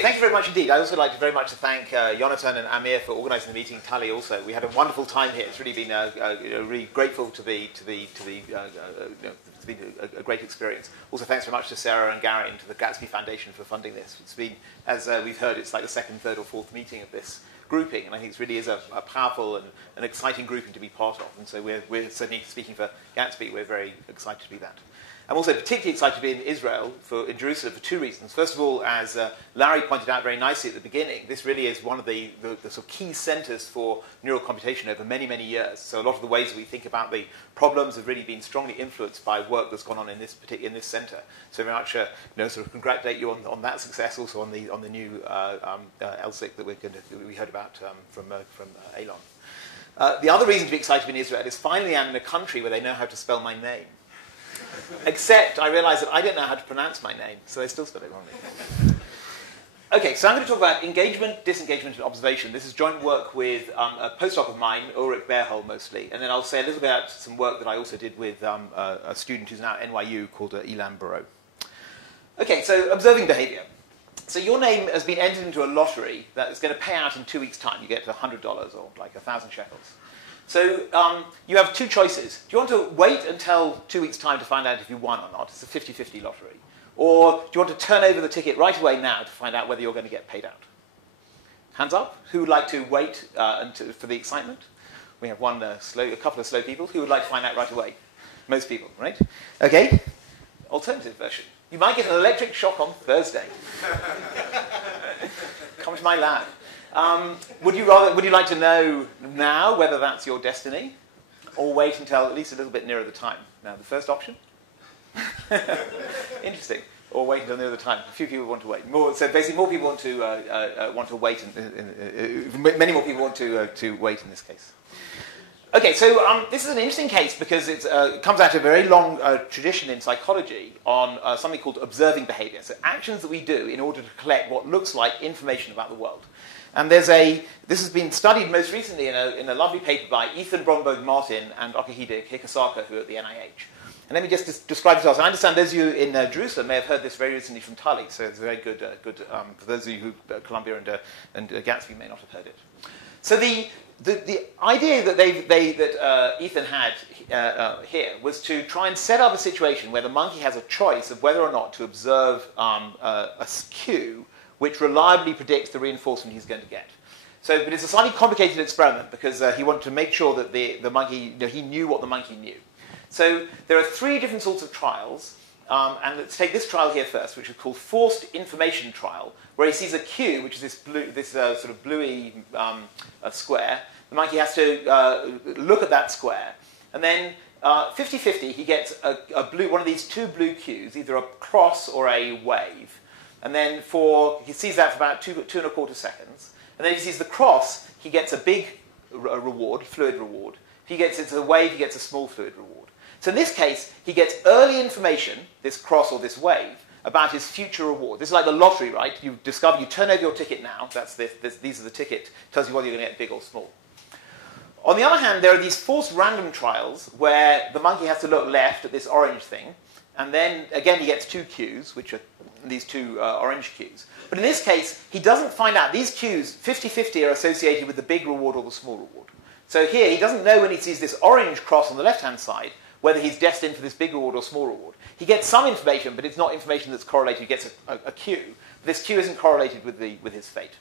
Thank you very much indeed. I'd also like to very much to thank Jonathan and Amir for organising the meeting. Tali also. We had a wonderful time here. It's really been really grateful to be a great experience. Also, thanks very much to Sarah and Gary and to the Gatsby Foundation for funding this. It's been, as we've heard, it's like the second, third, or fourth meeting of this grouping, and I think it really is a powerful and an exciting grouping to be part of. And so we're certainly, speaking for Gatsby, we're very excited to be that. I'm also particularly excited to be in Israel, in Jerusalem, for two reasons. First of all, as Larry pointed out very nicely at the beginning, this really is one of the sort of key centres for neural computation over many, many years. So a lot of the ways we think about the problems have really been strongly influenced by work that's gone on in this centre. So very much, sort of congratulate you on that success, also on the new LSIC that we heard about from Elon. The other reason to be excited to be in Israel is finally I'm in a country where they know how to spell my name. Except I realise that I don't know how to pronounce my name, so they still spell it wrongly. Okay, so I'm going to talk about engagement, disengagement, and observation. This is joint work with a postdoc of mine, Ulrich Beerholm mostly, and then I'll say a little bit about some work that I also did with a student who's now at NYU called Ilan Barreau. Okay, so observing behaviour. So your name has been entered into a lottery that is going to pay out in 2 weeks' time. You get $100 or like 1,000 shekels. So you have two choices. Do you want to wait until 2 weeks' time to find out if you won or not? It's a 50-50 lottery. Or do you want to turn over the ticket right away now to find out whether you're going to get paid out? Hands up. Who would like to wait for the excitement? We have a couple of slow people. Who would like to find out right away? Most people, right? Okay. Alternative version. You might get an electric shock on Thursday. Come to my lab. Would you like to know now whether that's your destiny, or wait until at least a little bit nearer the time? Now, the first option. Interesting. Or wait until nearer the time. A few people want to wait. So basically, more people want to wait. Many more people want to wait in this case. Okay, so this is an interesting case because it comes out of a very long tradition in psychology on something called observing behavior. So actions that we do in order to collect what looks like information about the world. And this has been studied most recently in a lovely paper by Ethan Bromberg-Martin and Akihide Hikosaka, who are at the NIH. And let me just describe this. I understand those of you in Jerusalem may have heard this very recently from Tali, so it's very good for those of you who Columbia and Gatsby may not have heard it. So the idea that Ethan had here was to try and set up a situation where the monkey has a choice of whether or not to observe a cue which reliably predicts the reinforcement he's going to get. So, but it's a slightly complicated experiment because he wanted to make sure that the monkey, he knew what the monkey knew. So there are three different sorts of trials, and let's take this trial here first, which is called forced information trial, where he sees a cue, which is this sort of bluey square. The monkey has to look at that square, and then 50-50, he gets one of these two blue cues, either a cross or a wave. And then he sees that for about 2.25 seconds. And then if he sees the cross, he gets a big reward, fluid reward. If it's a wave, he gets a small fluid reward. So in this case, he gets early information, this cross or this wave, about his future reward. This is like the lottery, right? You turn over your ticket now. These are the ticket. Tells you whether you're going to get big or small. On the other hand, there are these forced random trials where the monkey has to look left at this orange thing. And then, again, he gets two cues, which are these two orange cues. But in this case, he doesn't find out. These cues, 50-50, are associated with the big reward or the small reward. So here, he doesn't know when he sees this orange cross on the left-hand side whether he's destined for this big reward or small reward. He gets some information, but it's not information that's correlated. He gets a cue. This cue isn't correlated with his fate.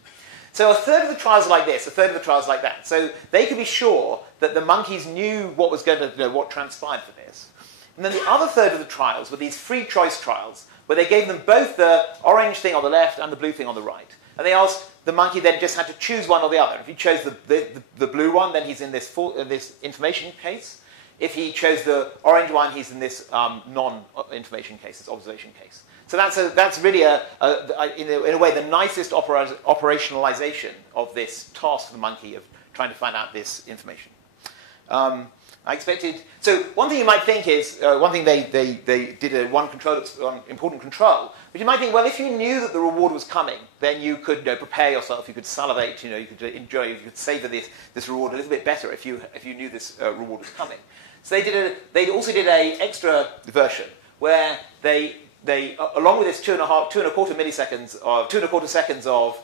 So a third of the trials are like this, a third of the trials are like that. So they could be sure that the monkeys knew what was going to, what transpired for this. And then the other third of the trials were these free choice trials, where they gave them both the orange thing on the left and the blue thing on the right. And they asked the monkey then just had to choose one or the other. If he chose the blue one, then he's in this information case. If he chose the orange one, he's in this non-information case, this observation case. So that's really, in a way, the nicest operationalization of this task for the monkey of trying to find out this information. I expected. So one thing you might think is one thing they did one important control. But you might think, well, if you knew that the reward was coming, then you could prepare yourself. You could salivate. You could enjoy. You could savor this reward a little bit better if you knew this reward was coming. So they also did a extra version where they along with this 2.25 milliseconds, or 2.25 seconds of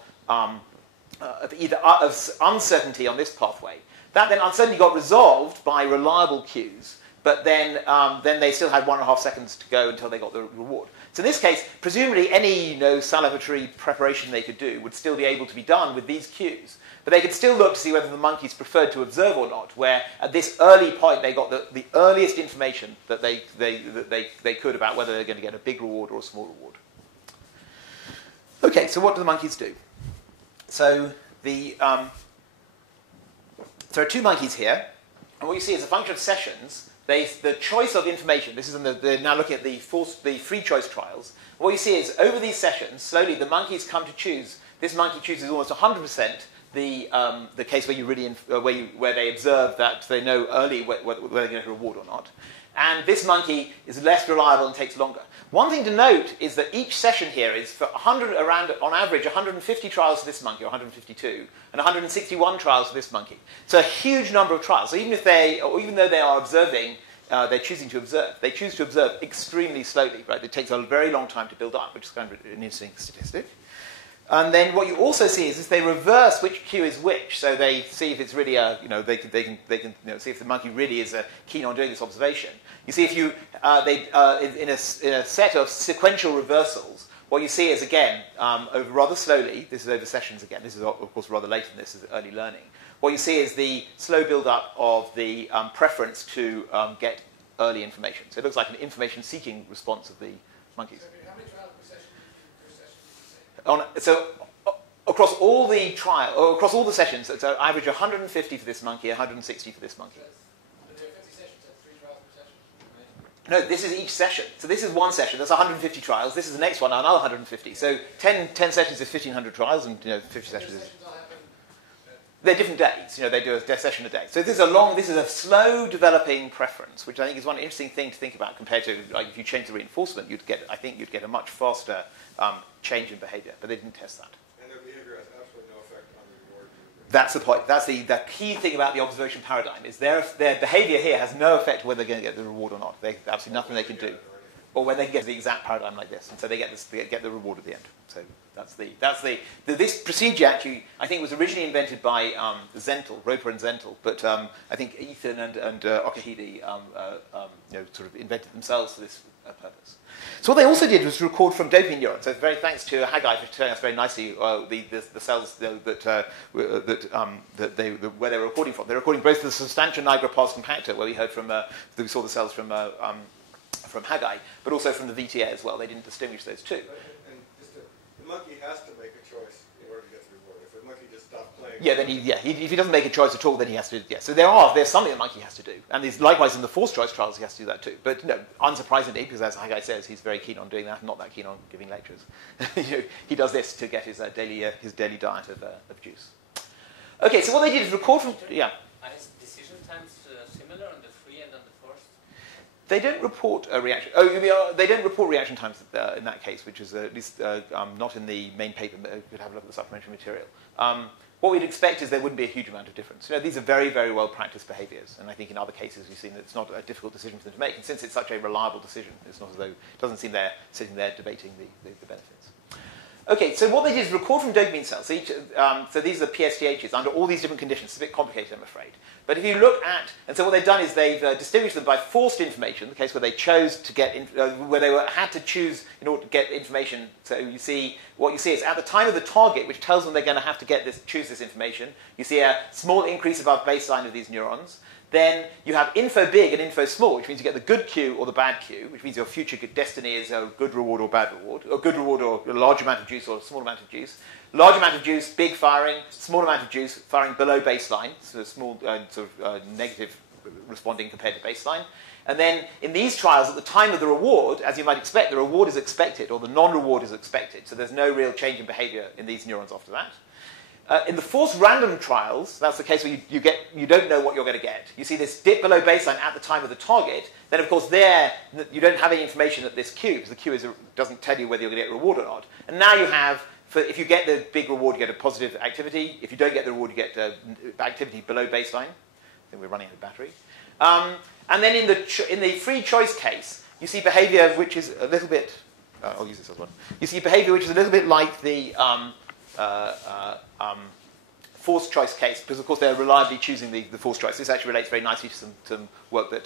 either of uncertainty on this pathway, that then uncertainty got resolved by reliable cues, but then they still had 1.5 seconds to go until they got the reward. So in this case, presumably any salivatory preparation they could do would still be able to be done with these cues. But they could still look to see whether the monkeys preferred to observe or not, where at this early point they got the earliest information that they could about whether they're going to get a big reward or a small reward. Okay, so what do the monkeys do? So there are two monkeys here, and what you see is a function of sessions. The choice of information, this is they're now looking at the free choice trials. What you see is over these sessions, slowly the monkeys come to choose. This monkey chooses almost 100% the case where you really where they observe that they know early whether they're going to get a reward or not. And this monkey is less reliable and takes longer. One thing to note is that each session here is for on average 150 trials for this monkey, or 152, and 161 trials for this monkey. So a huge number of trials. So even though they are observing, they're choosing to observe. They choose to observe extremely slowly, right? It takes a very long time to build up, which is kind of an interesting statistic. And then what you also see is they reverse which cue is which. So they see if it's really they can see if the monkey really is keen on doing this observation. You see if you in a set of sequential reversals, what you see is again over rather slowly. This is over sessions again. This is of course rather late in this is early learning. What you see is the slow build up of the preference to get early information. So it looks like an information seeking response of the monkeys. How many trials per session? So across all the sessions, so average 150 for this monkey, 160 for this monkey. But there are 50 sessions, that's 3 trials per session. No, this is each session. So this is one session. That's 150 trials. This is the next one, another 150. So 10 sessions is 1,500 trials, and 50 sessions is. They're different days. They do a session a day. So this is a slow developing preference, which I think is one interesting thing to think about compared to if you change the reinforcement, you'd get a much faster change in behavior. But they didn't test that. And their behavior has absolutely no effect on the reward. That's the point. That's the key thing about the observation paradigm is their behavior here has no effect whether they're going to get the reward or not. There's absolutely nothing they can do. Or when they get the exact paradigm like this, and so they get the reward at the end. So this procedure actually I think was originally invented by Zentel, Roper and Zentel, but I think Ethan and Okahide sort of invented themselves for this purpose. So what they also did was record from dopamine neurons. So very thanks to Haggai for telling us very nicely the cells where they were recording from. They're recording both the substantia nigra pars compacta, where we saw the cells from Haggai, but also from the VTA as well. They didn't distinguish those two. The monkey has to make a choice in order to get the reward. If the monkey just stops playing... Yeah, then if he doesn't make a choice at all, then he has to... Yeah, so there's something the monkey has to do. And likewise in the forced choice trials, he has to do that too. But no, unsurprisingly, because as Haggai says, he's very keen on doing that and not that keen on giving lectures. He does this to get his daily diet of juice. Okay, so what they did is record from... Yeah. Are his decision times similar on the free and on the forced? They don't report a reaction. They don't report reaction times in that case, which is at least not in the main paper. But you could have a look at the supplementary material. What we'd expect is there wouldn't be a huge amount of difference. These are very, very well practiced behaviours, and I think in other cases we've seen that it's not a difficult decision for them to make. And since it's such a reliable decision, it's not as though it doesn't seem they're sitting there debating the benefits. Okay, so what they did is record from dopamine cells. So these are PSTHs under all these different conditions. It's a bit complicated, I'm afraid. But if you look at, and so what they've done is they've distinguished them by forced information, the case where they chose to get, where they had to choose in order to get information. So what you see is at the time of the target, which tells them they're going to have to choose this information, you see a small increase above baseline of these neurons. Then you have info big and info small, which means you get the good cue or the bad cue, which means your future destiny is a good reward or bad reward, or good reward or a large amount of juice or a small amount of juice. Large amount of juice, big firing, small amount of juice, firing below baseline, so small negative responding compared to baseline. And then in these trials, at the time of the reward, as you might expect, the reward is expected, or the non-reward is expected, so there's no real change in behavior in these neurons after that. In the forced random trials, that's the case where you don't know what you're going to get. You see this dip below baseline at the time of the target. Then, of course, you don't have any information at this cue, because the cue doesn't tell you whether you're going to get a reward or not. And now you have, if you get the big reward, you get a positive activity. If you don't get the reward, you get activity below baseline. I think we're running out of battery. And then in the free choice case, you see behavior which is a little bit I'll use this as one. You see behavior which is a little bit like the forced choice case, because of course they're reliably choosing the forced choice. This actually relates very nicely to some work that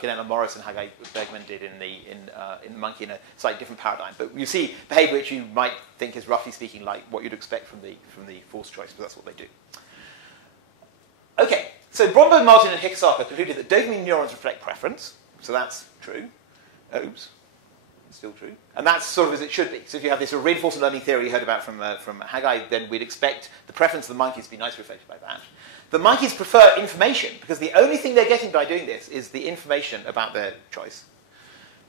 Glenn Morris and Haggai Bergman did in the monkey in a slightly different paradigm. But you see behavior which you might think is roughly speaking like what you'd expect from the forced choice, but that's what they do. Okay, so Bromberg, Martin, and Hikosaka concluded that dopamine neurons reflect preference, so that's true. Oops. Still true. And that's sort of as it should be. So if you have this sort of reinforcement learning theory you heard about from Haggai, then we'd expect the preference of the monkeys to be nicely reflected by that. The monkeys prefer information, because the only thing they're getting by doing this is the information about their choice.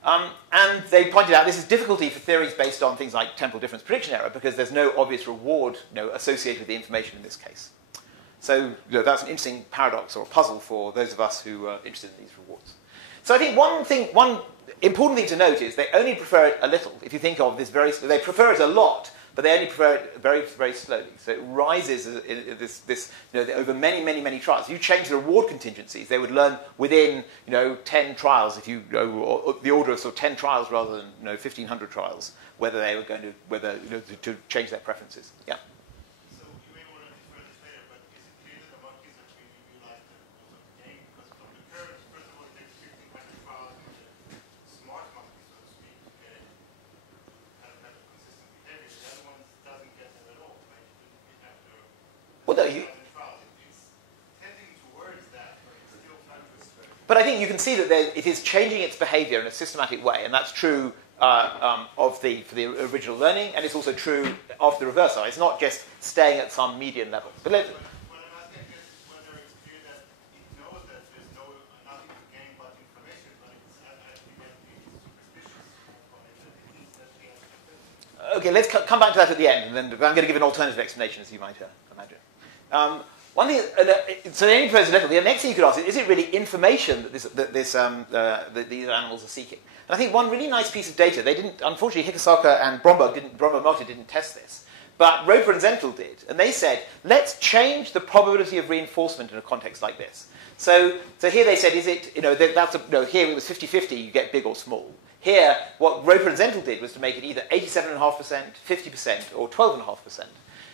And they pointed out this is difficulty for theories based on things like temporal difference prediction error, because there's no obvious reward associated with the information in this case. So that's an interesting paradox or puzzle for those of us who are interested in these rewards. So I think one important thing to note is they only prefer it a little. If you think of this they prefer it a lot, but they only prefer it very, very slowly. So it rises over many, many, many trials. If you change the reward contingencies, they would learn within 10 trials, if you or the order of sort of 10 trials rather than 1,500 trials, whether they were going to change their preferences. Yeah. So you may want to defer this later, but is it clear that the monkeys are being utilized to also gain? Because from the curves, first of all, it takes 1,500 trials with the smart monkeys, so to speak, to get kind of have a consistent behavior. The other one doesn't get that at all, right? After Well, no, 1,000 trials, it's tending towards that, but it's still trying to restrict. But I think you can see that it is changing its behavior in a systematic way, and that's true for the original learning, and it's also true of the reversal. It's not just staying at some median level. But what I'm asking is whether it's clear that it knows that there's nothing to gain but information, but it's actually superstitious from it, that it thinks that he has to. Okay, let's come back to that at the end, and then I'm going to give an alternative explanation, as you might imagine. One thing, so the only person level, the next thing you could ask is it really information that these animals are seeking? And I think one really nice piece of data, unfortunately Hikosaka and Bromberg-Martin didn't test this, but Roper and Zentel did, and they said, let's change the probability of reinforcement in a context like this. So here they said, here it was 50-50, you get big or small. Here, what Roper and Zentel did was to make it either 87.5%, 50%, or 12.5%.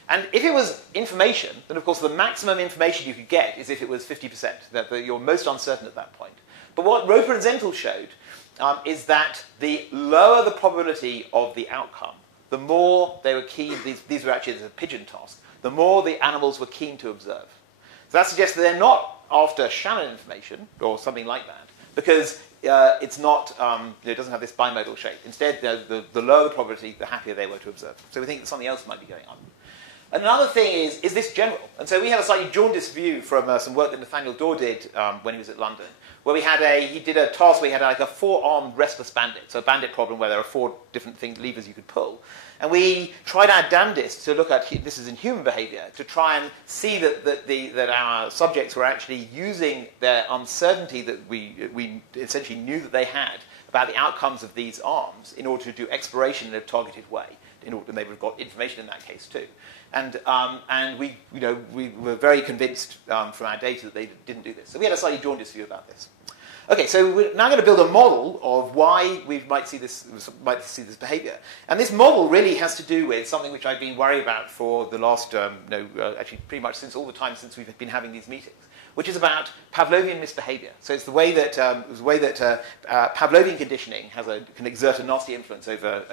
And if it was information, then of course the maximum information you could get is if it was 50%, that you're most uncertain at that point. But what Roper and Zentel showed is that the lower the probability of the outcome, the more they were keen, these were actually a pigeon task, the more the animals were keen to observe. So that suggests that they're not after Shannon information or something like that, because it's not, it doesn't have this bimodal shape. Instead, the lower the probability, the happier they were to observe. So we think that something else might be going on. Another thing is this general? And so we have a slightly jaundiced view from some work that Nathaniel Daw did when he was at London, where he did a task where he had like a 4-armed restless bandit, so a bandit problem where there are 4 different levers you could pull. And we tried our damnedest to look at, this is in human behavior, to try and see that our subjects were actually using their uncertainty that we essentially knew that they had about the outcomes of these arms in order to do exploration in a targeted way, and they would have got information in that case too. And we were very convinced from our data that they didn't do this. So we had a slightly jaundiced view about this. Okay, so we're now going to build a model of why we might see this behavior. And this model really has to do with something which I've been worried about for the last, actually pretty much since all the time since we've been having these meetings, which is about Pavlovian misbehavior. So it's the way that Pavlovian conditioning can exert a nasty influence over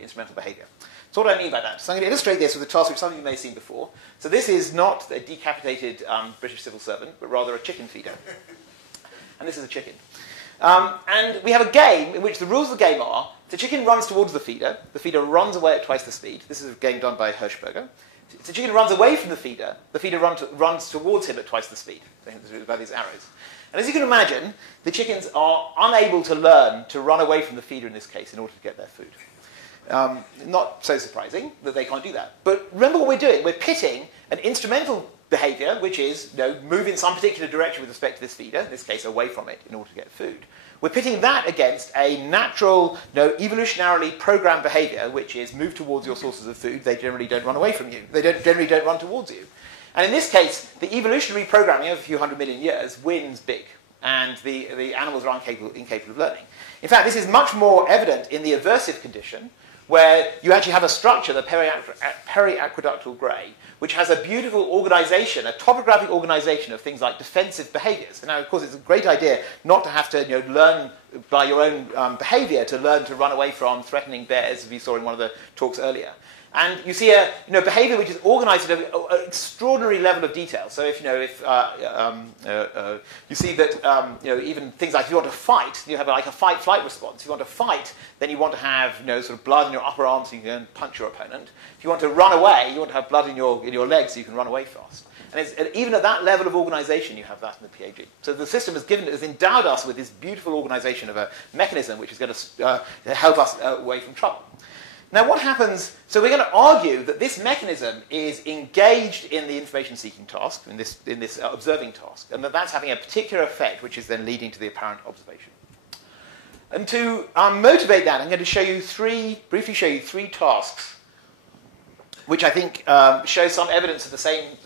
instrumental behavior. So what do I mean by that? So I'm going to illustrate this with a task which some of you may have seen before. So this is not a decapitated British civil servant, but rather a chicken feeder. And this is a chicken. And we have a game in which the rules of the game are, the chicken runs towards the feeder runs away at twice the speed. This is a game done by Hirschberger. The chicken runs away from the feeder runs towards him at twice the speed, by these arrows. And as you can imagine, the chickens are unable to learn to run away from the feeder in this case in order to get their food. Not so surprising that they can't do that. But remember what we're doing. We're pitting an instrumental behavior, which is move in some particular direction with respect to this feeder, in this case away from it, in order to get food. We're pitting that against a natural, evolutionarily programmed behavior, which is move towards your sources of food. They generally don't run away from you. They generally don't run towards you. And in this case, the evolutionary programming of a few 100 million years wins big. and the animals are incapable of learning. In fact, this is much more evident in the aversive condition, where you actually have a structure, the periaqueductal grey, which has a beautiful organization, a topographic organization of things like defensive behaviors. And now, of course, it's a great idea not to have to learn by your own behavior to learn to run away from threatening bears, as we saw in one of the talks earlier. And you see a behavior which is organized at an extraordinary level of detail. So if you see that even things like if you want to fight, you have like a fight-flight response. If you want to fight, then you want to have sort of blood in your upper arm so you can punch your opponent. If you want to run away, you want to have blood in your legs so you can run away fast. And even at that level of organization, you have that in the PAG. So the system has endowed us with this beautiful organization of a mechanism which is going to help us away from trouble. Now, what happens? So we're going to argue that this mechanism is engaged in the information-seeking task, in this observing task, and that that's having a particular effect, which is then leading to the apparent observation. And to motivate that, I'm going to briefly show you three tasks, which I think show some evidence of the same,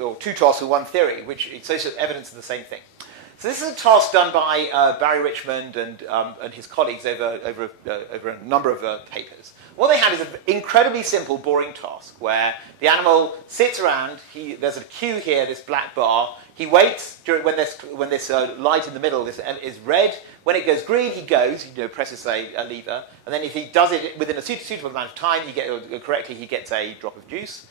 or two tasks with one theory, which shows evidence of the same thing. So this is a task done by Barry Richmond and his colleagues over a number of papers. What they had is an incredibly simple, boring task where the animal sits around. There's a cue here, this black bar. He waits when this light in the middle is red. When it goes green, he goes. He presses a lever, and then if he does it within a suitable amount of time, he gets a drop of juice,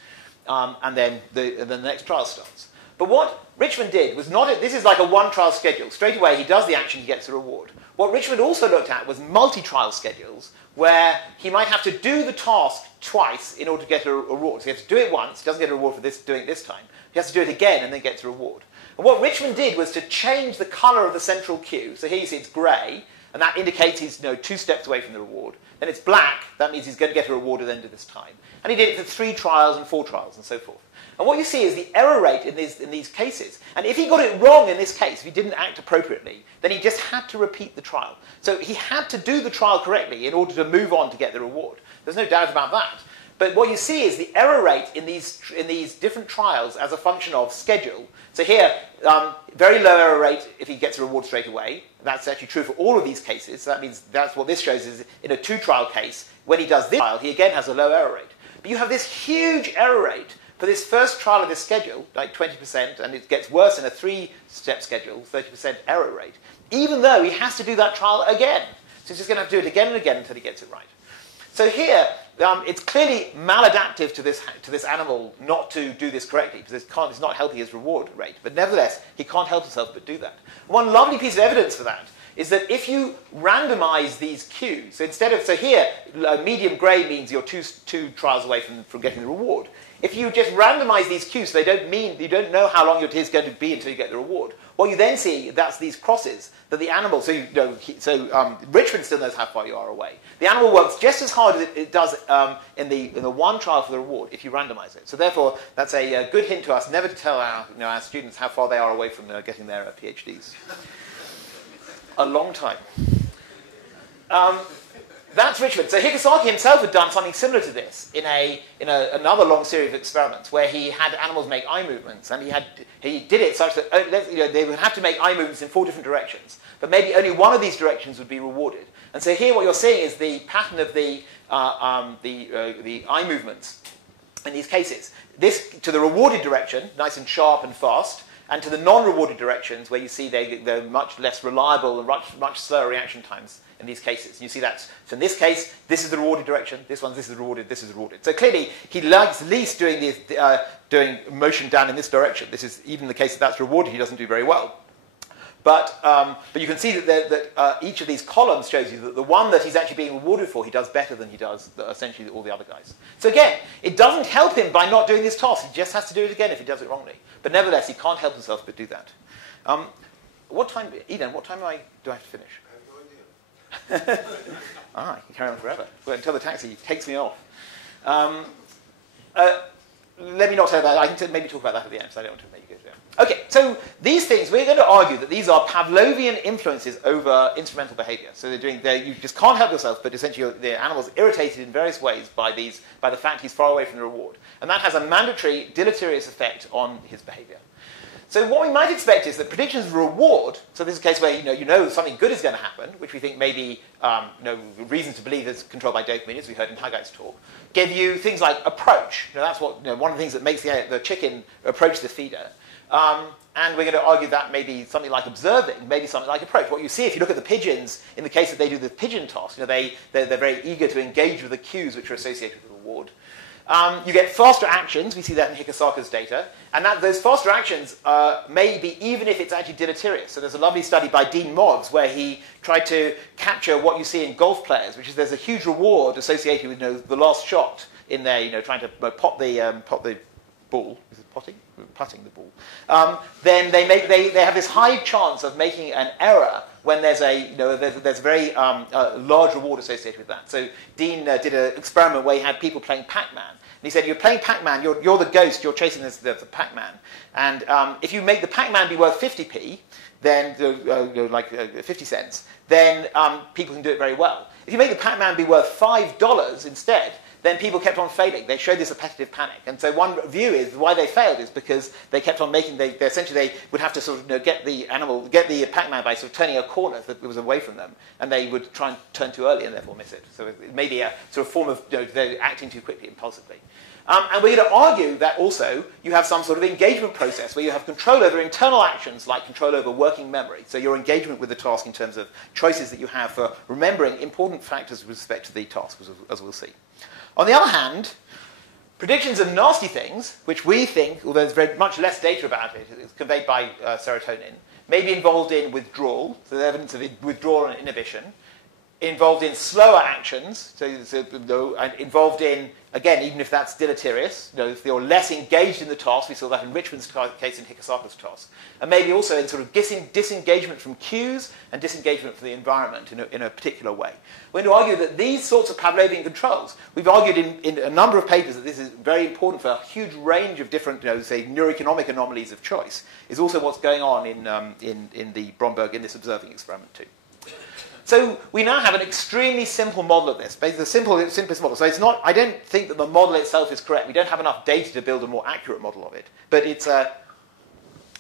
and then the next trial starts. But what Richmond did was not. This is like a one-trial schedule. Straight away, he does the action, he gets a reward. What Richmond also looked at was multi-trial schedules, where he might have to do the task twice in order to get a reward. So he has to do it once, he doesn't get a reward for doing it this time. He has to do it again and then gets a reward. And what Richmond did was to change the colour of the central cue. So here you see it's grey, and that indicates he's 2 steps away from the reward. Then it's black, that means he's going to get a reward at the end of this time. And he did it for 3 trials and 4 trials and so forth. And what you see is the error rate in these cases. And if he got it wrong in this case, if he didn't act appropriately, then he just had to repeat the trial. So he had to do the trial correctly in order to move on to get the reward. There's no doubt about that. But what you see is the error rate in these different trials as a function of schedule. So here, very low error rate if he gets a reward straight away. That's actually true for all of these cases. So that means that's what this shows is in a 2-trial case, when he does this trial, he again has a low error rate. But you have this huge error rate for this first trial of this schedule, like 20%, and it gets worse in a 3-step schedule, 30% error rate, even though he has to do that trial again. So he's just going to have to do it again and again until he gets it right. So here, it's clearly maladaptive to this animal not to do this correctly, because it's not helping his reward rate. But nevertheless, he can't help himself but do that. One lovely piece of evidence for that is that if you randomize these cues, so here, medium grey means you're two trials away from getting the reward. If you just randomize these cues, so you don't know how long it is going to be until you get the reward. What you then see, that's these crosses that the animal. Richmond still knows how far you are away. The animal works just as hard as it does in the one trial for the reward if you randomize it. So therefore, that's a good hint to us never to tell our students how far they are away from getting their PhDs. A long time. That's Richmond. So Higasaki himself had done something similar to this in another long series of experiments where he had animals make eye movements, and he did it such that they would have to make eye movements in 4 different directions, but maybe only one of these directions would be rewarded. And so here what you're seeing is the pattern of the eye movements in these cases. This to the rewarded direction, nice and sharp and fast, and to the non-rewarded directions where you see they're much less reliable and much slower reaction times in these cases. You see that. So in this case, this is the rewarded direction. This is rewarded. This is rewarded. So clearly, he likes least doing motion down in this direction. This is even the case that's rewarded. He doesn't do very well. But you can see that each of these columns shows you that the one that he's actually being rewarded for, he does better than he does essentially all the other guys. So again, it doesn't help him by not doing this task. He just has to do it again if he does it wrongly. But nevertheless, he can't help himself but do that. What time, Eden, do I have to finish? I have no idea. I can carry on forever. Well, until the taxi takes me off. Let me not say that. I can maybe talk about that at the end, so I don't want to make you go there. Okay, so these things, we're going to argue that these are Pavlovian influences over instrumental behavior. So you just can't help yourself, but essentially the animal's irritated in various ways by the fact he's far away from the reward. And that has a mandatory deleterious effect on his behavior. So what we might expect is that predictions of reward, so this is a case where you know something good is going to happen, which we think may be reason to believe is controlled by dopamine, as we heard in Haggett's talk, give you things like approach. That's what one of the things that makes the chicken approach the feeder. And we're going to argue that maybe something like observing, maybe something like approach. What you see if you look at the pigeons, in the case that they do the pigeon toss, they're very eager to engage with the cues which are associated with the reward. You get faster actions. We see that in Hikosaka's data. And those faster actions may be even if it's actually deleterious. So there's a lovely study by Dean Moggs where he tried to capture what you see in golf players, which is there's a huge reward associated with the last shot in there, trying to pot the ball. Is it potting? Putting the ball. Then they have this high chance of making an error when there's a very large reward associated with that. So Dean did an experiment where he had people playing Pac-Man. And he said, you're playing Pac-Man, you're the ghost, you're chasing the Pac-Man. And if you make the Pac-Man be worth 50p, then 50 cents, then people can do it very well. If you make the Pac-Man be worth $5 instead, then people kept on failing. They showed this appetitive panic. And so one view is why they failed is because they kept on making, essentially they would have to sort of get the Pac-Man by sort of turning a corner that was away from them. And they would try and turn too early and therefore miss it. So it may be a sort of form of they're acting too quickly, impulsively. And we're going to argue that also you have some sort of engagement process where you have control over internal actions like control over working memory. So your engagement with the task in terms of choices that you have for remembering important factors with respect to the task, as we'll see. On the other hand, predictions of nasty things, which we think, although there's very much less data about it, it's conveyed by serotonin, may be involved in withdrawal, so there's evidence of withdrawal and inhibition, involved in slower actions, and involved in, again, even if that's deleterious, if you're less engaged in the task, we saw that in Richmond's case in Hikosaka's task, and maybe also in sort of disengagement from cues and disengagement from the environment in a particular way. We're going to argue that these sorts of Pavlovian controls, we've argued in a number of papers that this is very important for a huge range of different, say, neuroeconomic anomalies of choice, is also what's going on in the Bromberg, in this observing experiment too. So we now have an extremely simple model of this, basically the simplest model. So it's not, I don't think that the model itself is correct. We don't have enough data to build a more accurate model of it. But it's,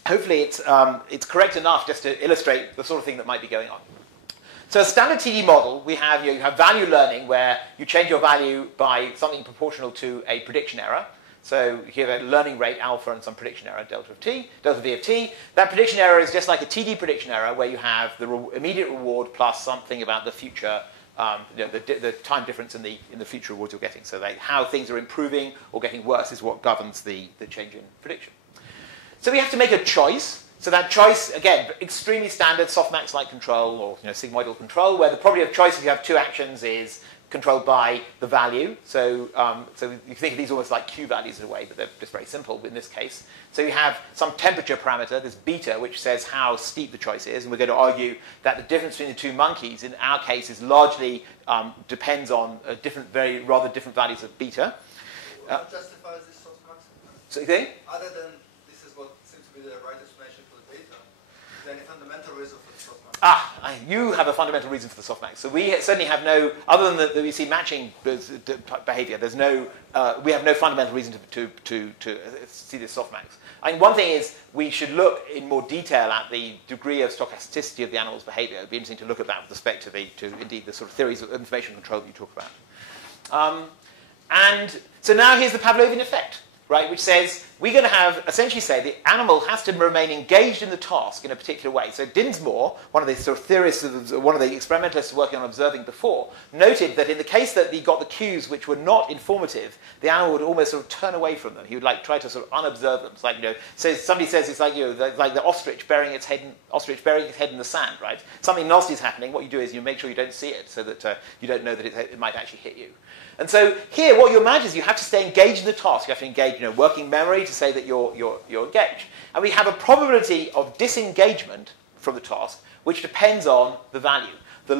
hopefully it's correct enough just to illustrate the sort of thing that might be going on. So a standard TD model, you have value learning where you change your value by something proportional to a prediction error. So you have a learning rate alpha and some prediction error, delta V of t. That prediction error is just like a TD prediction error where you have the immediate reward plus something about the future, the time difference in the future rewards you're getting. So how things are improving or getting worse is what governs the change in prediction. So we have to make a choice. So that choice, again, extremely standard softmax-like control or sigmoidal control, where the probability of choice if you have two actions is controlled by the value. So you think of these almost like Q values in a way, but they're just very simple in this case. So you have some temperature parameter, this beta, which says how steep the choice is. And we're going to argue that the difference between the two monkeys, in our case, is largely depends on rather different values of beta. What justifies this softmax? So you think? Other than this is what seems to be the right explanation for the data, is there any fundamental reason for the softmax? You have a fundamental reason for the softmax. So we certainly have no, other than that we see matching behavior, there's no, we have no fundamental reason to see this softmax. I mean, one thing is we should look in more detail at the degree of stochasticity of the animal's behavior. It would be interesting to look at that with respect to indeed the sort of theories of information control that you talk about. And so now here's the Pavlovian effect, right, which says we're going to have, essentially say, the animal has to remain engaged in the task in a particular way. So Dinsmore, one of the sort of theorists, one of the experimentalists working on observing before, noted that in the case that he got the cues which were not informative, the animal would almost sort of turn away from them. He would try to sort of unobserve them. It's like, so somebody says it's like, like the ostrich burying its head in the sand, right? Something nasty is happening. What you do is you make sure you don't see it so that you don't know that it might actually hit you. And so here, what you imagine is you have to stay engaged in the task. You have to engage, working memory to say that you're engaged. And we have a probability of disengagement from the task, which depends on the value. The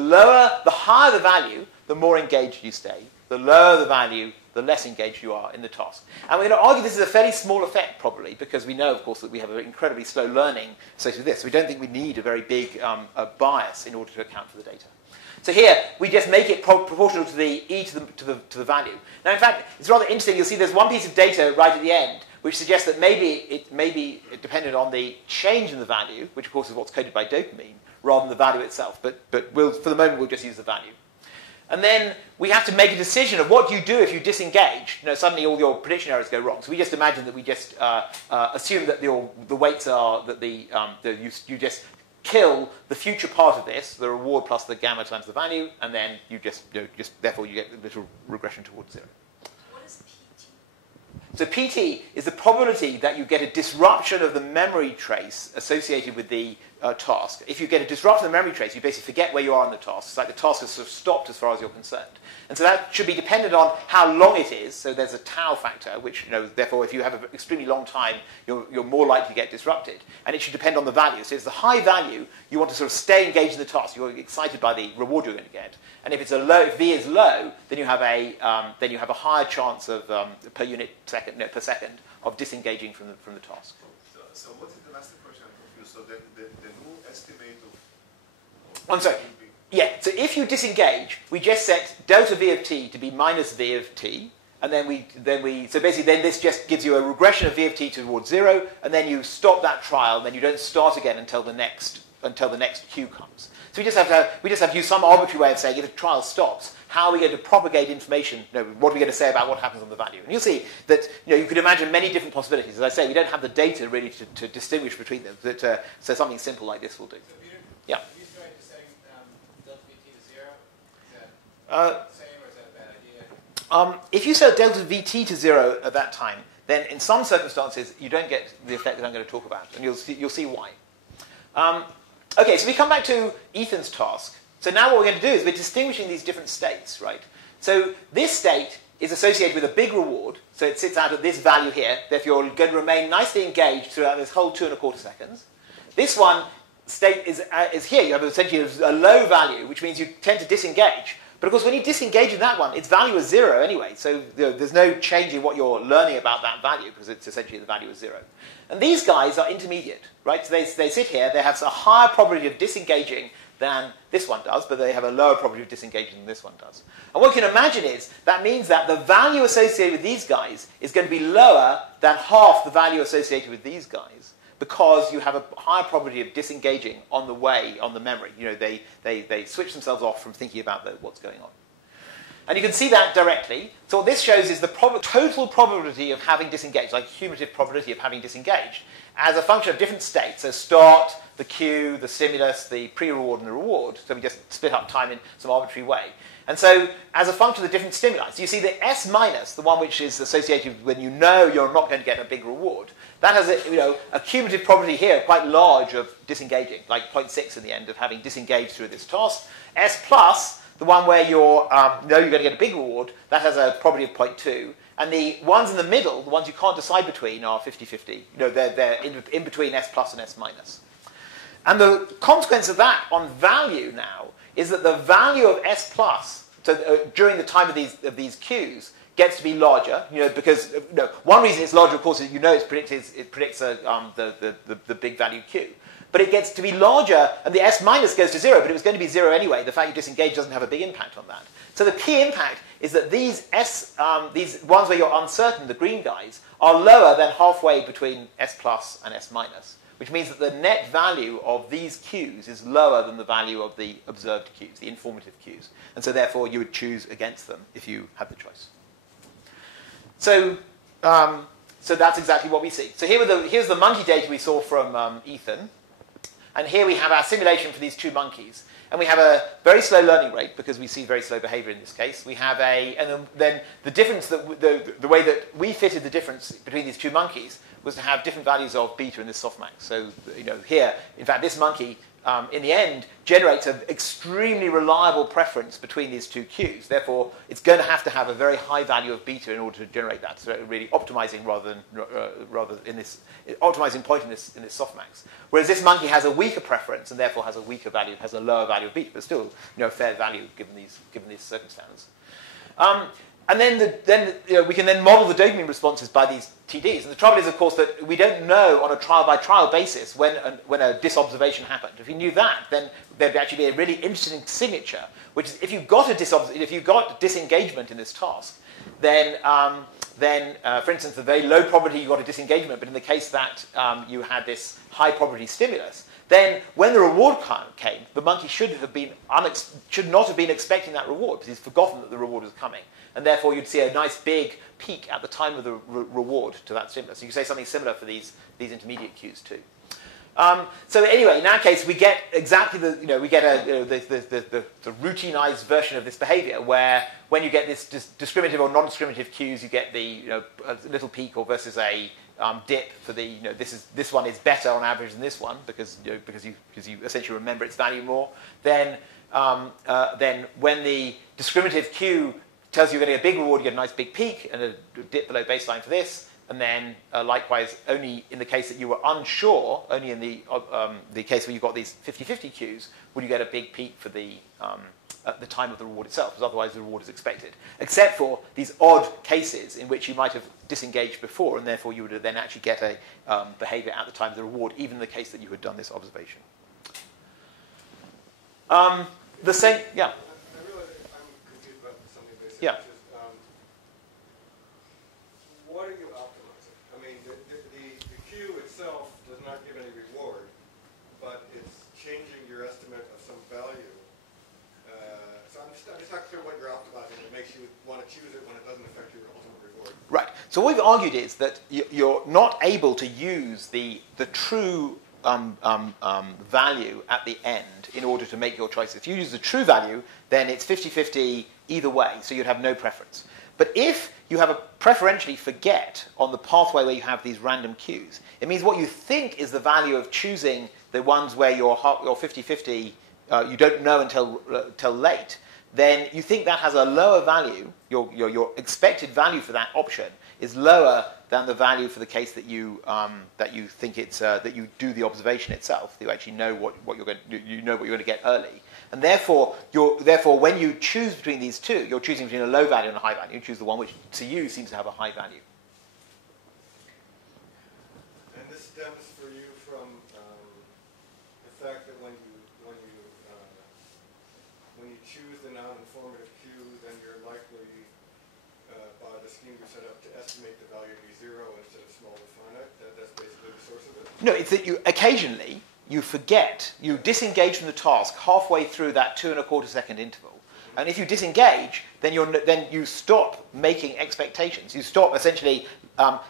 higher the value, the more engaged you stay. The lower the value, the less engaged you are in the task. And we're going to argue this is a fairly small effect, probably, because we know, of course, that we have an incredibly slow learning associated with this. We don't think we need a very big bias in order to account for the data. So here, we just make it proportional to the e to the value. Now, in fact, it's rather interesting. You'll see there's one piece of data right at the end, which suggests that maybe it may be dependent on the change in the value, which of course is what's coded by dopamine, rather than the value itself. But for the moment, we'll just use the value. And then we have to make a decision of what do you do if you disengage. Suddenly all your prediction errors go wrong. So we just imagine that we just assume that the weights are that you just kill the future part of this, the reward plus the gamma times the value, and then you just therefore you get a little regression towards zero. What is PT? So PT is the probability that you get a disruption of the memory trace associated with the task. If you get a disruption of the memory trace, you basically forget where you are in the task. It's like the task has sort of stopped as far as you're concerned. And so that should be dependent on how long it is. So there's a tau factor, which, therefore, if you have an extremely long time, you're more likely to get disrupted. And it should depend on the value. So if it's the high value, you want to sort of stay engaged in the task. You're excited by the reward you're going to get. And if it's if V is low, then you have a higher chance of per second of disengaging from the task. So what is the last question? I'm confused. So the new estimate of I'm sorry. Yeah, so if you disengage, we just set delta V of t to be minus V of t, and so basically then this just gives you a regression of V of t towards zero, and then you stop that trial, and then you don't start again until the next Q comes. So we just have to use some arbitrary way of saying if the trial stops, how are we going to propagate information? What are we going to say about what happens on the value? And you'll see that you could imagine many different possibilities. As I say, we don't have the data really to distinguish between them. So something simple like this will do. So Peter, Yeah. have you tried to setting delta VT to 0? Is that the same or is that a bad idea? If you set delta VT to 0 at that time, then in some circumstances you don't get the effect that I'm going to talk about, and you'll see why. Okay, so we come back to Ethan's task. So now what we're going to do is we're distinguishing these different states, right? So this state is associated with a big reward, so it sits out at this value here. Therefore, you're going to remain nicely engaged throughout this whole 2.25 seconds. This one state is here. You have essentially a low value, which means you tend to disengage. But of course, when you disengage in that one, its value is 0 anyway. So there's no change in what you're learning about that value because it's essentially the value is 0. And these guys are intermediate, right? So they sit here. They have a higher probability of disengaging than this one does, but they have a lower probability of disengaging than this one does. And what you can imagine is that means that the value associated with these guys is going to be lower than half the value associated with these guys because you have a higher probability of disengaging on the way, on the memory. They switch themselves off from thinking about what's going on. And you can see that directly. So what this shows is the total probability of having disengaged, like cumulative probability of having disengaged, as a function of different states. So start, the cue, the stimulus, the pre-reward, and the reward. So we just split up time in some arbitrary way. And so as a function of the different stimuli, so you see the S minus, the one which is associated when you know you're not going to get a big reward, that has a cumulative probability here quite large of disengaging, like 0.6 in the end of having disengaged through this task. S plus, the one where you're know you're going to get a big reward, that has a probability of 0.2. And the ones in the middle, the ones you can't decide between, are 50-50. They're in between S plus and S minus. And the consequence of that on value now is that the value of S plus, so during the time of these cues, gets to be larger. Because one reason it's larger, of course, is it predicts the big value Q. But it gets to be larger, and the S minus goes to 0, but it was going to be 0 anyway. The fact you disengage doesn't have a big impact on that. So the key impact is that these ones where you're uncertain, the green guys, are lower than halfway between S plus and S minus, which means that the net value of these cues is lower than the value of the observed cues, the informative cues. And so therefore you would choose against them if you had the choice. So that's exactly what we see. So here's the monkey data we saw from Ethan. And here we have our simulation for these two monkeys. And we have a very slow learning rate because we see very slow behavior in this case. We have and then the difference, the way that we fitted the difference between these two monkeys was to have different values of beta in this softmax. So, here, in fact, this monkey, in the end, generates an extremely reliable preference between these two cues. Therefore, it's going to have a very high value of beta in order to generate that. So really optimizing rather in this optimizing point in this softmax. Whereas this monkey has a weaker preference and therefore has a weaker value, has a lower value of beta, but still a fair value given these circumstances. And then we can then model the dopamine responses by these TDs. And the trouble is, of course, that we don't know on a trial-by-trial basis when a disobservation happened. If we knew that, then there'd actually be a really interesting signature, which is if you got disengagement in this task, then then, for instance, the very low probability you got a disengagement, but in the case that you had this high probability stimulus, then when the reward came, the monkey should not have been expecting that reward because he's forgotten that the reward was coming. And therefore, you'd see a nice big peak at the time of the reward to that stimulus. So you can say something similar for these intermediate cues too. So anyway, in our case, we get exactly the routinized version of this behavior, where when you get this discriminative or non-discriminative cues, you get the a little peak or versus a dip for the this one is better on average than this one because you essentially remember its value more. Then when the discriminative cue tells you you're getting a big reward, you get a nice big peak and a dip below baseline for this. And then, likewise, only in the case that you were unsure, only in the case where you got these 50-50 cues, would you get a big peak for at the time of the reward itself, because otherwise the reward is expected. Except for these odd cases in which you might have disengaged before, and therefore you would then actually get a behavior at the time of the reward, even in the case that you had done this observation. The same, yeah. I'm confused about something basic. Yeah. What are you optimizing? I mean, the cue itself does not give any reward, but it's changing your estimate of some value. So I'm just not clear what you're optimizing that makes you want to choose it when it doesn't affect your ultimate reward. Right. So what we've argued is that you're not able to use the true value at the end in order to make your choice. If you use the true value, then it's 50-50 either way, so you'd have no preference. But if you have a preferentially forget on the pathway where you have these random cues, it means what you think is the value of choosing the ones where you're 50-50, you don't know until late, then you think that has a lower value. Your expected value for that option is lower than the value for the case that you think it's that you do the observation itself. That you actually know what you're going to get early. And therefore, when you choose between these two, you're choosing between a low value and a high value. You choose the one which, to you, seems to have a high value. And this stems for you from the fact that when you choose the non-informative cue, then you're likely, by the scheme you set up, to estimate the value to be 0 instead of small to finite. That's basically the source of it? No, it's that you occasionally, you forget, you disengage from the task halfway through that 2¼ second interval. And if you disengage, then you stop making expectations. You stop essentially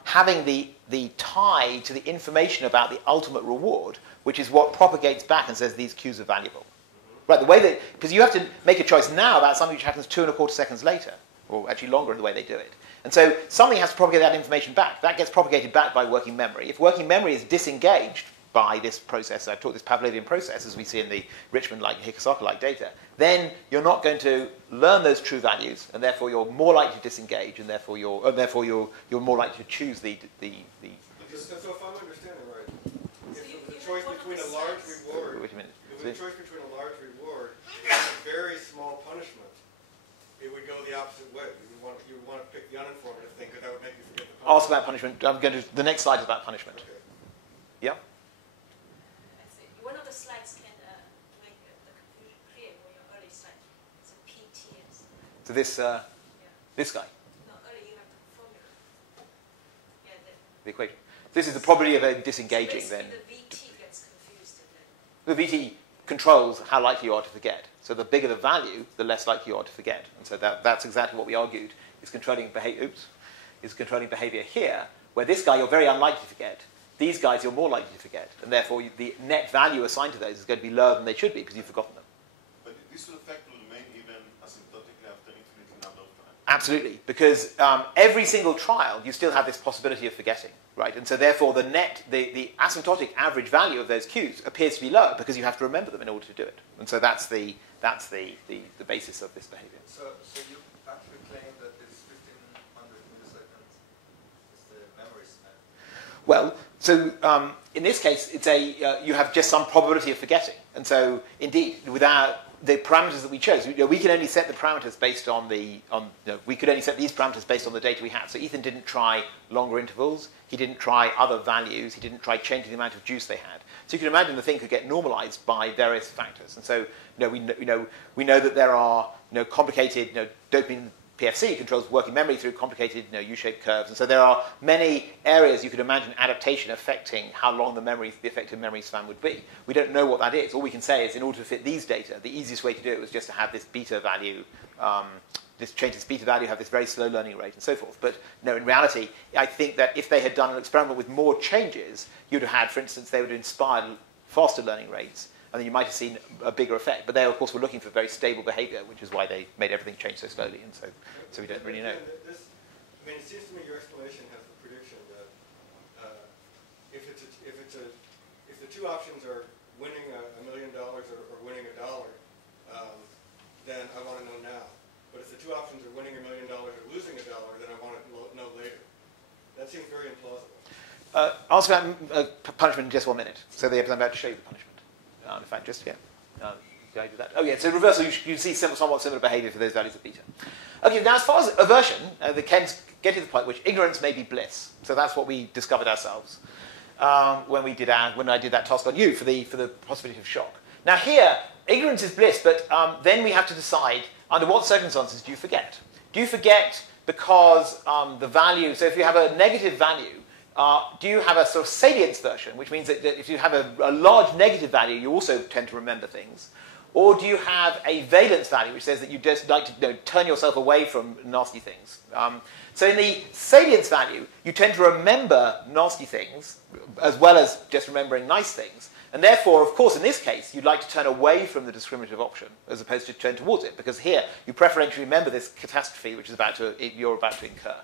having the tie to the information about the ultimate reward, which is what propagates back and says these cues are valuable. Right, the way that, because you have to make a choice now about something which happens 2¼ seconds later, or actually longer in the way they do it. And so something has to propagate that information back. That gets propagated back by working memory. If working memory is disengaged by this process, I've taught this Pavlovian process, as we see in the Richmond-like, Hikosaka-like data, then you're not going to learn those true values, and therefore you're more likely to disengage, and therefore you're more likely to choose the. So if I'm understanding right, if the choice between a large reward, Wait a minute. if the choice between a large reward and a very small punishment, it would go the opposite way. You would want to pick the uninformative thing because that would make you forget the punishment. Ask about punishment. I'm going to. The next slide is about punishment. Okay. Yeah. One of the slides can make the confusion clear when your early slide. It's a PTS. So this guy, No, early you have the formula. Yeah, the equation. This is the probability of a disengaging. so Then the VT gets confused. And then the VT controls how likely you are to forget. So the bigger the value, the less likely you are to forget. And so that's exactly what we argued is controlling behavior. Is controlling behavior here, where this guy you're very unlikely to forget. These guys you're more likely to forget, and therefore the net value assigned to those is going to be lower than they should be because you've forgotten them. But this effect will remain even asymptotically after infinite number of times. Absolutely, because every single trial you still have this possibility of forgetting, right? And so therefore the asymptotic average value of those cues appears to be lower because you have to remember them in order to do it. And so that's the basis of this behavior. So you actually claim that this 1500 milliseconds is the memory span? Well, so in this case, it's you have just some probability of forgetting. And so, indeed, without the parameters that we chose, we can only set the parameters based on we could only set these parameters based on the data we had. So Ethan didn't try longer intervals. He didn't try other values. He didn't try changing the amount of juice they had. So you can imagine the thing could get normalized by various factors. And so we know that there are complicated dopamine PFC controls working memory through complicated U-shaped curves. And so there are many areas you could imagine adaptation affecting how long the effective memory span would be. We don't know what that is. All we can say is in order to fit these data, the easiest way to do it was just to have this beta value, change this beta value, have this very slow learning rate, and so forth. But no, in reality, I think that if they had done an experiment with more changes, you'd have had, for instance, they would have inspired faster learning rates, and then you might have seen a bigger effect. But they, of course, were looking for very stable behavior, which is why they made everything change so slowly, and so we don't really know. It seems to me your explanation has the prediction that if the two options are winning $1 million or winning $1, then I want to know now. But if the two options are winning $1 million or losing $1, then I want to know later. That seems very implausible. I'll ask about punishment in just 1 minute. So I'm about to show you the punishment. In fact, just here. Did I do that? Oh, yeah. So reversal, you see somewhat similar behavior for those values of beta. Okay, now as far as aversion, the Ken's get to the point which ignorance may be bliss. So that's what we discovered ourselves when I did that task on you for the possibility of shock. Now here, ignorance is bliss, but then we have to decide under what circumstances do you forget? Do you forget because the value, so if you have a negative value, do you have a sort of salience version, which means that if you have a large negative value, you also tend to remember things? Or do you have a valence value, which says that you just like to turn yourself away from nasty things? So in the salience value, you tend to remember nasty things as well as just remembering nice things. And therefore, of course, in this case, you'd like to turn away from the discriminative option as opposed to turn towards it, because here you preferentially remember this catastrophe which is you're about to incur.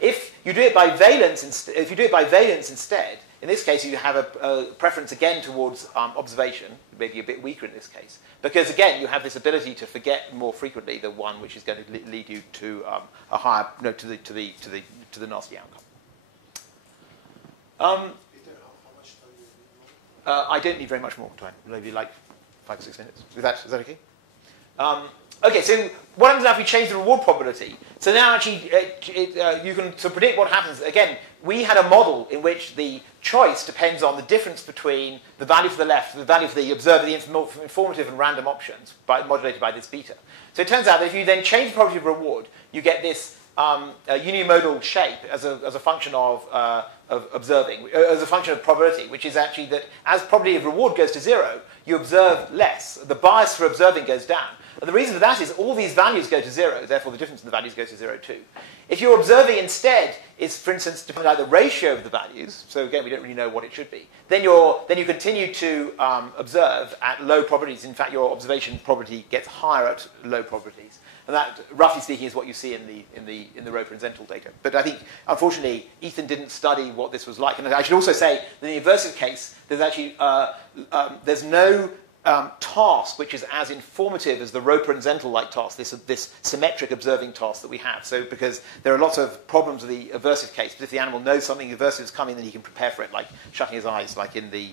If you do it by valence, instead, in this case you have a preference again towards observation, maybe a bit weaker in this case, because again you have this ability to forget more frequently the one which is going to lead you to a higher, to the nasty outcome. I don't need very much more time. Maybe like 5 or 6 minutes. Is that okay? Okay, so what happens now if we change the reward probability? So now actually you can sort of predict what happens. Again, we had a model in which the choice depends on the difference between the value for the left and the value for the observer, the informative and random options modulated by this beta. So it turns out that if you then change the probability of reward, you get this unimodal shape as a function of observing, as a function of probability, which is actually that as probability of reward goes to 0, you observe less. The bias for observing goes down. And the reason for that is all these values go to 0, therefore the difference in the values goes to 0 too. If you're observing instead is, for instance, to find out the ratio of the values, so again we don't really know what it should be, then you continue to observe at low probabilities. In fact, your observation probability gets higher at low probabilities. And that, roughly speaking, is what you see in the Roper and Zental data. But I think, unfortunately, Ethan didn't study what this was like. And I should also say, that in the aversive case, there's actually there's no task which is as informative as the Roper and Zental-like task, this symmetric observing task that we have. So because there are lots of problems with the aversive case, but if the animal knows something aversive is coming, then he can prepare for it, like shutting his eyes, like in the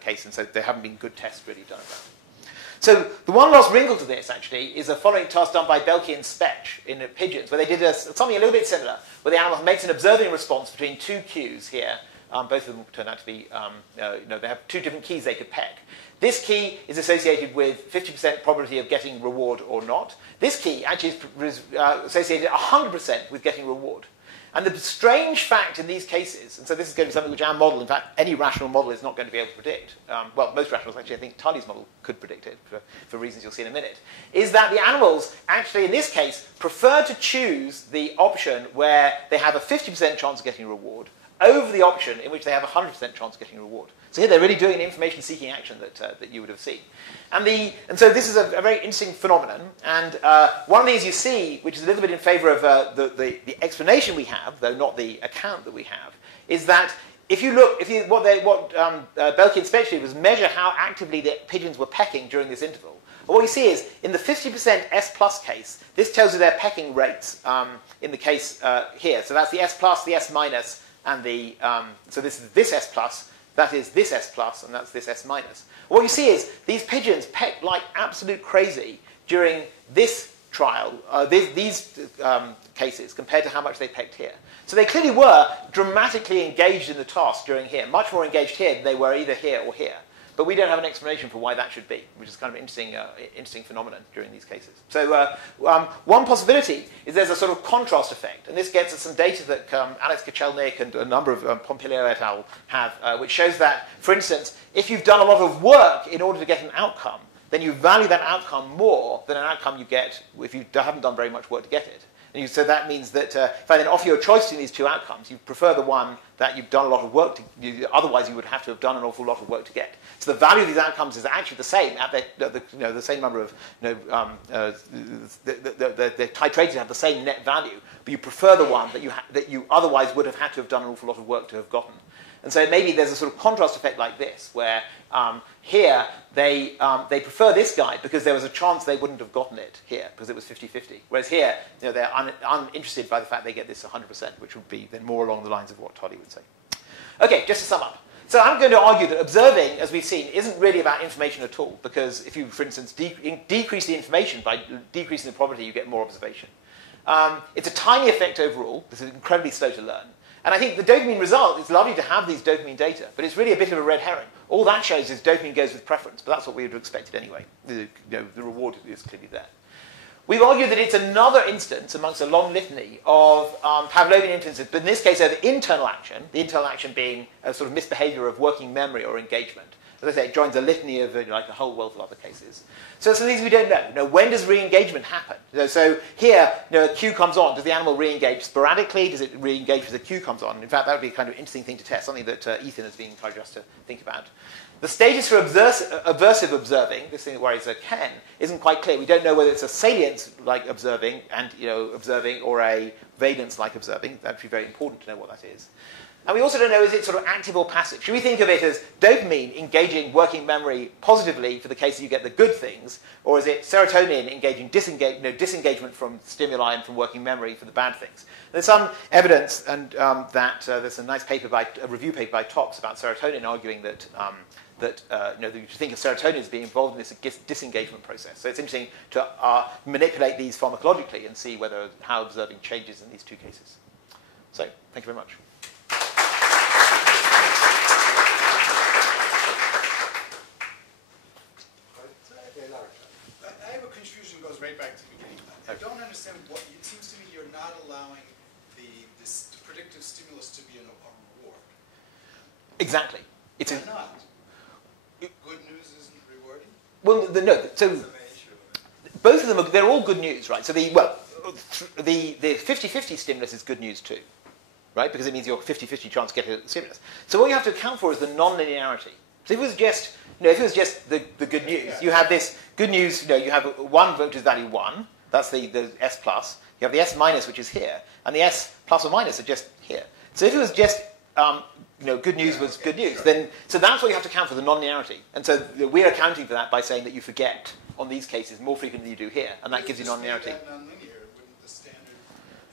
case. And so there haven't been good tests really done of that. So the one last wrinkle to this, actually, is a following task done by Bldg and Spech in pigeons, where they did something a little bit similar, where the animal makes an observing response between two cues here. Both of them turned out to be, they have two different keys they could peg. This key is associated with 50% probability of getting reward or not. This key actually is associated 100% with getting reward. And the strange fact in these cases, and so this is going to be something which our model, in fact, any rational model is not going to be able to predict. Well, most rationals, actually, I think Tully's model could predict it for reasons you'll see in a minute, is that the animals actually, in this case, prefer to choose the option where they have a 50% chance of getting reward over the option in which they have a 100% chance of getting reward. So here they're really doing an information-seeking action that you would have seen. And so this is a very interesting phenomenon. And one of the things you see, which is a little bit in favour of the explanation we have, though not the account that we have, is that if you look, what Bldg and Spech did was measure how actively the pigeons were pecking during this interval. And what you see is, in the 50% S plus case, this tells you their pecking rates in the case here. So that's the S plus, the S minus, and the so this is this S plus, that is this S plus, and that's this S minus. What you see is these pigeons peck like absolute crazy during this trial, these cases, compared to how much they pecked here. So they clearly were dramatically engaged in the task during here, much more engaged here than they were either here or here. but we don't have an explanation for why that should be, which is kind of interesting, interesting phenomenon during these cases. So one possibility is there's a sort of contrast effect, and this gets us some data that Alex Kochelnik and a number of Pompilio et al. Have, which shows that, for instance, if you've done a lot of work in order to get an outcome, then you value that outcome more than an outcome you get if you haven't done very much work to get it. And so that means that if I then offer you a choice between these two outcomes, you prefer the one that you've done a lot of work to, otherwise you would have to have done an awful lot of work to get. So the value of these outcomes is actually the same at the same number of, they're titrated to have the same net value, but you prefer the one that you otherwise would have had to have done an awful lot of work to have gotten. And so maybe there's a sort of contrast effect like this, where here they prefer this guy because there was a chance they wouldn't have gotten it here because it was 50-50. Whereas here, they're uninterested by the fact they get this 100%, which would be then more along the lines of what Toddy would say. Okay, just to sum up. So I'm going to argue that observing, as we've seen, isn't really about information at all, because if you, for instance, decrease the information by decreasing the probability, you get more observation. It's a tiny effect overall. This is incredibly slow to learn. And I think the dopamine result, it's lovely to have these dopamine data, but it's really a bit of a red herring. All that shows is dopamine goes with preference, but that's what we would have expected anyway. The reward is clearly there. We've argued that it's another instance amongst a long litany of Pavlovian influences, but in this case over internal action, the internal action being a sort of misbehavior of working memory or engagement. As I say, it joins a litany of like a whole wealth of other cases. So some things we don't know. When does re-engagement happen? So here, a cue comes on. Does the animal re-engage sporadically? Does it re-engage as the cue comes on? In fact, that would be a kind of interesting thing to test, something that Ethan has been encouraged us to think about. The status for aversive observing, this thing that worries Ken, isn't quite clear. We don't know whether it's a salience-like observing and observing or a valence-like observing. That would be very important to know what that is. And we also don't know, is it sort of active or passive? Should we think of it as dopamine engaging working memory positively for the case that you get the good things, or is it serotonin engaging disengagement from stimuli and from working memory for the bad things? There's some evidence, and that there's a nice paper a review paper by Tops about serotonin arguing that you think of serotonin as being involved in this disengagement process. So it's interesting to manipulate these pharmacologically and see how observing changes in these two cases. So thank you very much. I have a confusion that goes right back to the beginning. I don't understand what it seems to me you're not allowing this predictive stimulus to be a reward. Exactly. Why not? Good news isn't rewarding? Well, no. So both of them they're all good news, right? So the 50-50 stimulus is good news too, right? Because it means you're 50-50 chance to get a stimulus. So what you have to account for is the non-linearity. So if it was just the good news, you have this good news. You have one which is value 1. That's the S plus. You have the S minus, which is here, and the S plus or minus are just here. So if it was just good news was good news, then so that's what you have to account for, the non-linearity. And so we're accounting for that by saying that you forget on these cases more frequently than you do here, and that gives you non-linearity. Non-linear, wouldn't the standard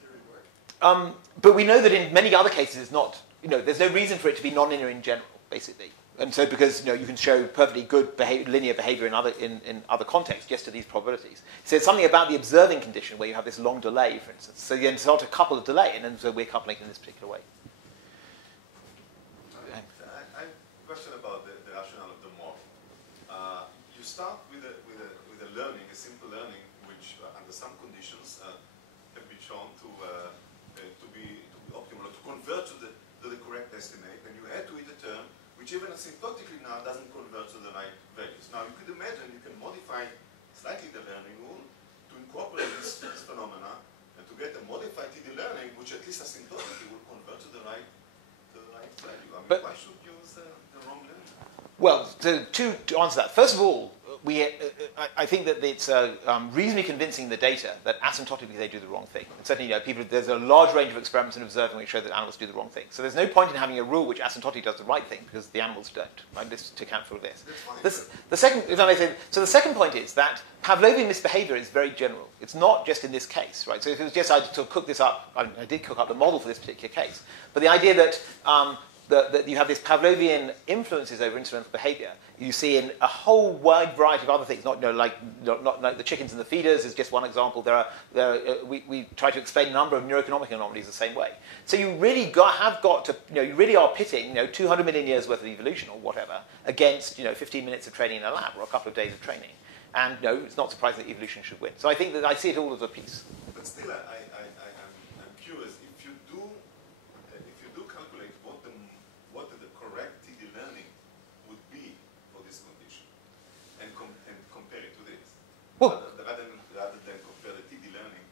theory work? But we know that in many other cases it's not. There's no reason for it to be non-linear in general, basically. And so because you can show perfectly good linear behavior in other contexts just to these probabilities. So it's something about the observing condition where you have this long delay, for instance. So you start to couple a delay, and then so we're coupling in this particular way. I have a question about the rationale of the model. You start with a learning, a simple learning, which under some conditions can be shown to be optimal, to convert to the correct estimate, and you add to it a term which even asymptotically now doesn't convert to the right values. Now you could imagine you can modify slightly the learning rule to incorporate this phenomena and to get a modified TD learning which at least asymptotically will convert to the right value. I mean, why should you use the wrong learning? Well, to answer that, first of all, I think that it's reasonably convincing the data that asymptotically they do the wrong thing. And certainly, there's a large range of experiments and observing which show that animals do the wrong thing. So there's no point in having a rule which asymptotically does the right thing because the animals don't. Right? This to account for this. The second point is that Pavlovian misbehavior is very general. It's not just in this case, right? So if it was just I to cook this up, I did cook up the model for this particular case. But the idea that that you have this Pavlovian influences over incidental behavior. You see in a whole wide variety of other things, not like the chickens and the feeders is just one example. We try to explain a number of neuroeconomic anomalies the same way. So you really have got to, you really are pitting, 200 million years worth of evolution or whatever against, 15 minutes of training in a lab or a couple of days of training. And no, it's not surprising that evolution should win. So I think that I see it all as a piece. But still, I'm curious. If you do calculate what the correct TD learning would be for this condition, and compare it to this, well, rather than compare the TD learning.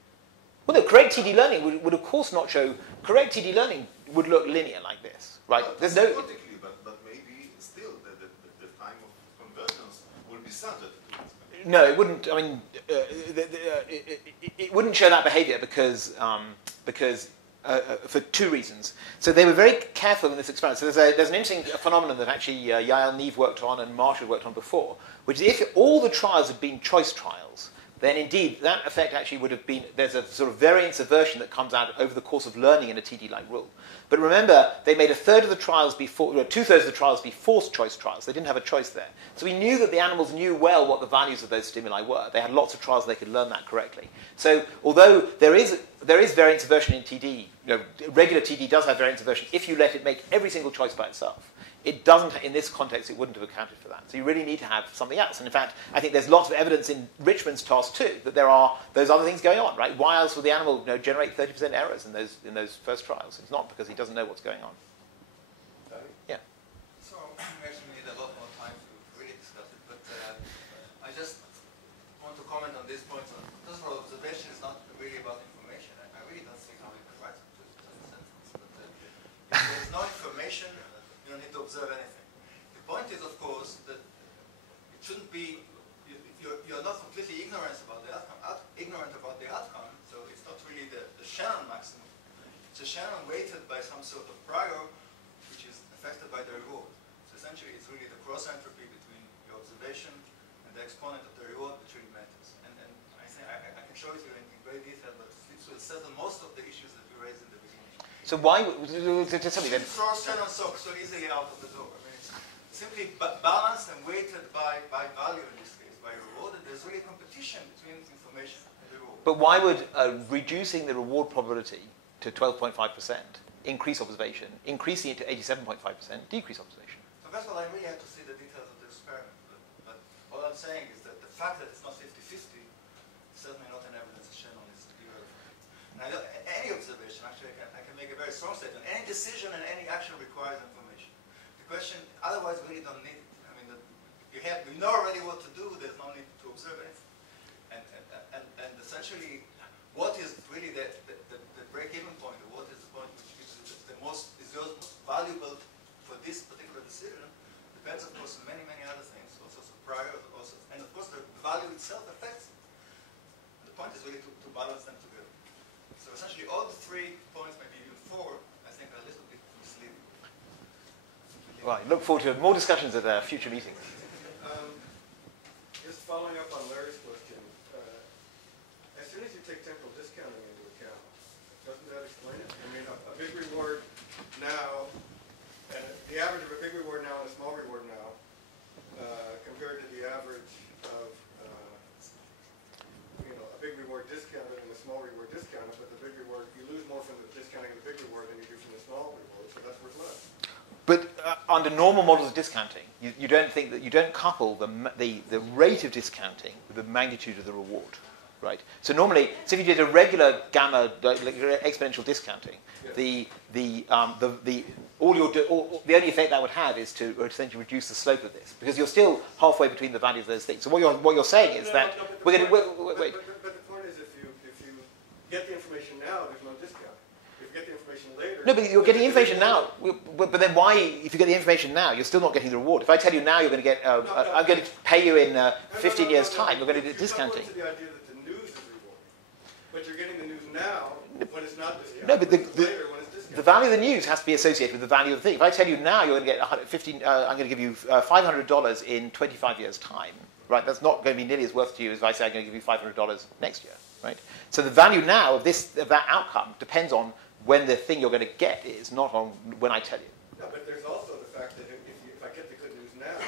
Well, no, correct TD learning would of course not show. Correct TD learning would look linear like this, right? Well, there's no. But maybe still the time of convergence will be subject to this. No, it wouldn't. I mean, it wouldn't show that behavior because for two reasons. So they were very careful in this experiment. So there's an interesting phenomenon that actually Yael Neve worked on and Marshall worked on before, which is if all the trials had been choice trials, then indeed that effect actually would have been, there's a sort of variance aversion that comes out over the course of learning in a TD-like rule. But remember, they made a third of the trials be two-thirds of the trials be forced choice trials. They didn't have a choice there. So we knew that the animals knew well what the values of those stimuli were. They had lots of trials they could learn that correctly. So although there is variance aversion in TD, regular TD does have variance aversion if you let it make every single choice by itself. It doesn't, in this context, it wouldn't have accounted for that. So you really need to have something else. And in fact, I think there's lots of evidence in Richmond's task too that there are those other things going on, right? Why else would the animal generate 30% errors in those first trials? It's not because he doesn't know what's going on. Yeah. So we actually need a lot more time to really discuss it, but I just want to comment on this point. First of all, observation is not really about information. I really don't see how it provides to the sentence. But if there's no information, you don't need to observe anything. The point is, of course, that it shouldn't be, you're not completely ignorant about the outcome, so it's not really the Shannon maximum. It's a Shannon weighted by some sort of prior, which is affected by the reward. So essentially, it's really the cross entropy between your observation and the exponent of the reward which really matters. And I think I can show it to you in great detail, but this will settle most of the issues that we raised in the beginning. So why, to tell me then? Throw Shannon so easily out of the door. I mean, it's simply balanced and weighted by value in this case, by reward. And there's really competition between information and reward. But why would reducing the reward probability to 12.5% increase observation, increasing it to 87.5% decrease observation? So first of all, I really have to see the details of the experiment. But all I'm saying is that the fact that it's not 50-50 is certainly not an evidence that Shannon is irrelevant. And any observation, actually, I can make a very strong statement. Any decision and any action requires information. The question, otherwise, we really don't need it. I mean, we know already what to do. There's no need to observe anything. And essentially, what is really the break-even point, or what is the point which is the most valuable for this particular decision, depends, of course, on many other things. Also, prior, and of course, the value itself affects it. And the point is really to balance them together. So essentially, all the 3 points, maybe even 4, I think are a little bit misleading. Well, I look forward to more discussions at future meetings. Just following up on Larry's question, as soon as you take temporal discounting into account, doesn't that explain it? I mean, a big reward now, and the average of a big reward now and a small reward now, compared to the average of a big reward discounted and a small reward discounted, but the big reward, you lose more from the discounting of the big reward than you do from the small reward, so that's worth less. But under normal models of discounting, you don't think that you don't couple the rate of discounting with the magnitude of the reward, right? So normally, if you did a regular gamma exponential discounting, the only effect that would have is to essentially reduce the slope of this, because you're still halfway between the values of those things. So what you're saying is that we're going to wait. But the point is, if you get the information now, there's no discount. If you get the information later. No, but you're getting information now. But then why, if you get the information now, you're still not getting the reward? If I tell you now you're going to get, I'm going to pay you in 15 years' time, you're going to get discounting. To the idea that the news is rewarded, but you're getting the news now when it's not discounted. No, but later when it's discounted. the value of the news has to be associated with the value of the thing. If I tell you now you're going to get I'm going to give you $500 in 25 years' time, right? That's not going to be nearly as worth to you as if I say I'm going to give you $500 next year, right? So the value now of that outcome depends on when the thing you're going to get is, not on when I tell you. No, but fact that if I get the good news now,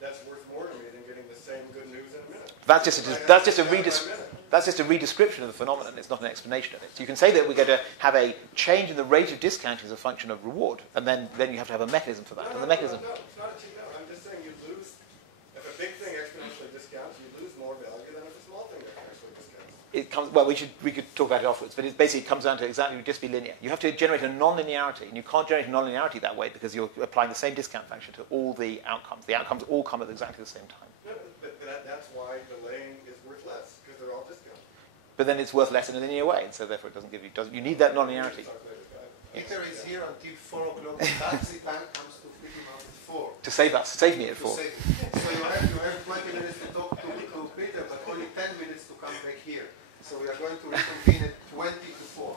that's worth more to me than getting the same good news in a minute. That's just a redescription of the phenomenon. It's not an explanation of it. So you can say that we're going to have a change in the rate of discounting as a function of reward, and then you have to have a mechanism for that. No, and the mechanism. no, it's not a change. No, I'm just saying you lose. If a big thing exponentially discounts, you lose more value than if a small thing exponentially discounts. It comes. Well, we could talk about it afterwards, but it basically comes down to exactly just be linear. You have to generate a non-linearity, and you can't generate a non-linearity that way because you're applying the same discount function to all the outcomes. The outcomes all come at exactly the same time. No, but that's why delaying is worth less, because they're all discounted. But then it's worth less in a linear way, and so therefore it doesn't give you. You need that non-linearity. Peter is here until 4 o'clock. Taxi time comes to free him out at 4. To save me at 4. So you have 20 minutes to talk to Peter, but only 10 minutes to come back here. So we are going to reconvene at 20 to 4.